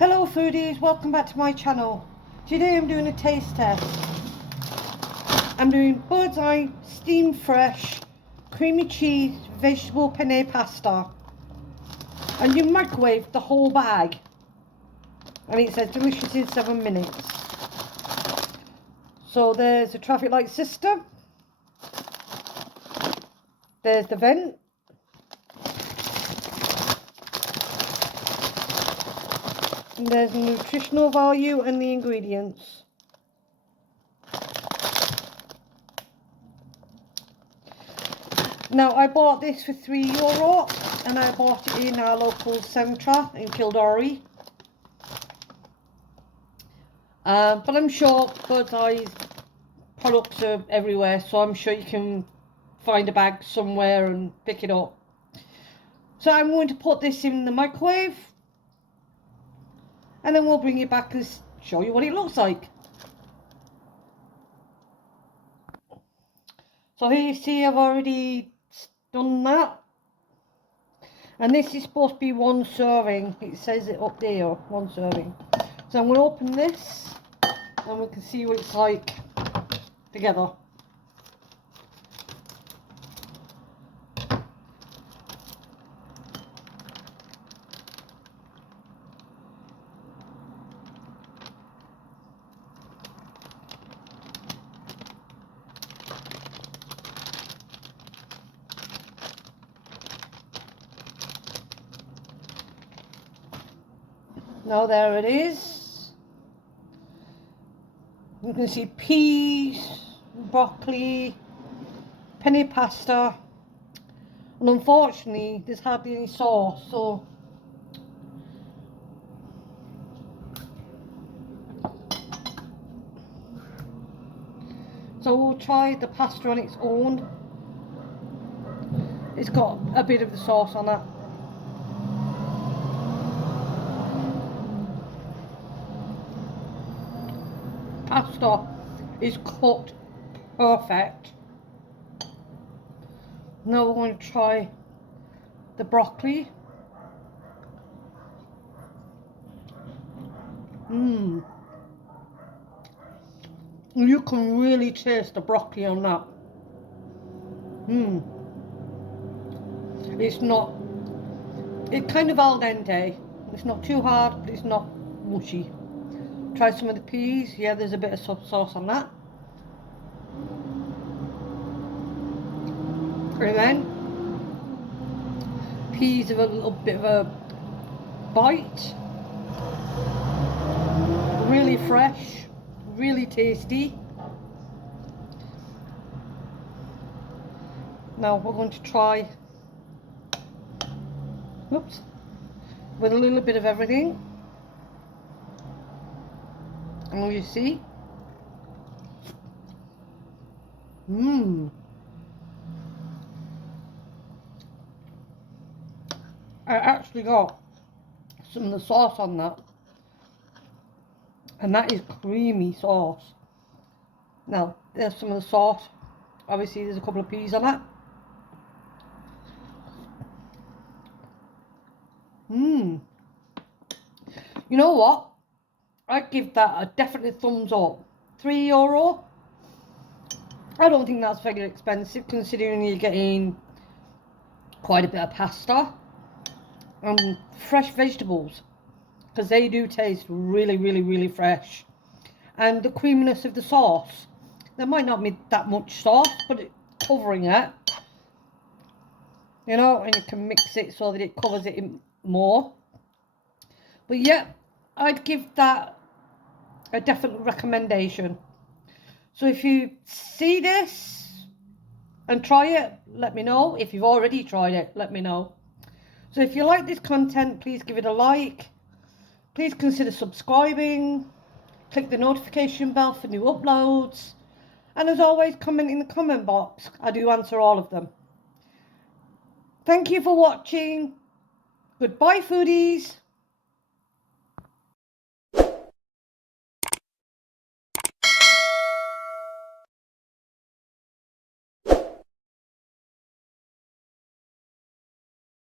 Hello foodies, welcome back to my channel. Today I'm doing a taste test. I'm doing Birdseye steamed fresh creamy cheese vegetable penne pasta, and you microwave the whole bag and it says delicious in 7 minutes. So there's the traffic light system, there's the vent, and there's the nutritional value and the ingredients. Now I bought this for €3 and I bought it in our local centre in Kildare. But I'm sure Birdseye's products are everywhere, so I'm sure you can find a bag somewhere and pick it up. So I'm going to put this in the microwave and then we'll bring it back and show you what it looks like. So here you see I've already done that, and this is supposed to be 1 serving. It says it up there, 1 serving. So I'm going to open this and we can see what it's like together. Now there it is. You can see peas, broccoli, penne pasta, and unfortunately there's hardly any sauce, so we'll try the pasta on its own. It's got a bit of the sauce on it. Pasta is cooked perfect. Now we're going to try the broccoli. You can really taste the broccoli on that. It's kind of al dente. It's not too hard, but it's not mushy. Try some of the peas. Yeah, there's a bit of sauce on that. And then peas have a little bit of a bite. Really fresh, really tasty. Now we're going to try, with a little bit of everything. And you see, I actually got some of the sauce on that, and that is creamy sauce. Now there's some of the sauce. Obviously there's a couple of peas on that. You know what? I'd give that a definite thumbs up. €3. I don't think that's very expensive considering you're getting quite a bit of pasta and fresh vegetables, because they do taste really, really, really fresh. And the creaminess of the sauce, there might not be that much sauce, but it's covering it, you know, and you can mix it so that it covers it more. But yeah, I'd give that a definite recommendation. So if you see this and try it, let me know. If you've already tried it, let me know. So if you like this content, please give it a like. Please consider subscribing. Click the notification bell for new uploads. And as always, comment in the comment box. I do answer all of them. Thank you for watching. Goodbye, foodies.